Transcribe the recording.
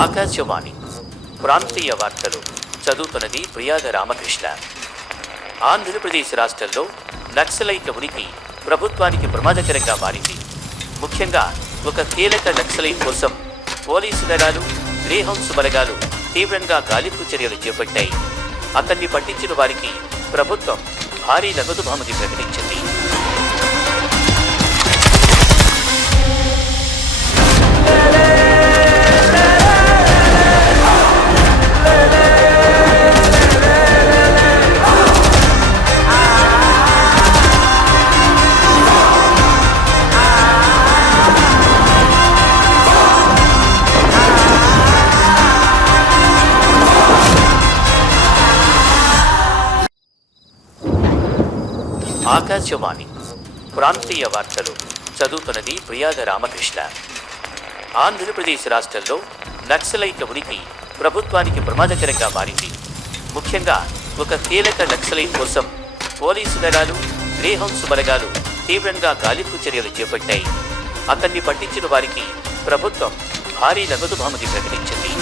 ఆకాశవాణి ప్రాంతీయ వార్తలు చదువుతున్నది ప్రియాద రామకృష్ణ. ఆంధ్రప్రదేశ్ రాష్ట్రంలో నక్సలైట్ల ఉనికి ప్రభుత్వానికి ప్రమాదకరంగా మారింది. ముఖ్యంగా ఒక కీలక నక్సలైట్ కోసం పోలీసు దళాలు, గ్రేహౌండ్స్ బలగాలు తీవ్రంగా గాలింపు చర్యలు చేపట్టాయి. అతన్ని పట్టించిన వారికి ప్రభుత్వం భారీ నగదు బహుమతి ప్రకటించింది. ఆకాశవాణి ప్రాంతీయ వార్తలు చదువుతున్నది ప్రియాద రామకృష్ణ. ఆంధ్రప్రదేశ్ రాష్ట్రంలో నక్సలైట్ల ఉనికి ప్రభుత్వానికి ప్రమాదకరంగా మారింది. ముఖ్యంగా ఒక కీలక నక్సలైట్ కోసం పోలీసు దళాలు, గ్రేహౌండ్స్ బలగాలు తీవ్రంగా గాలింపు చర్యలు చేపట్టాయి. అతన్ని పట్టించిన వారికి ప్రభుత్వం భారీ నగదు బహుమతి ప్రకటించింది.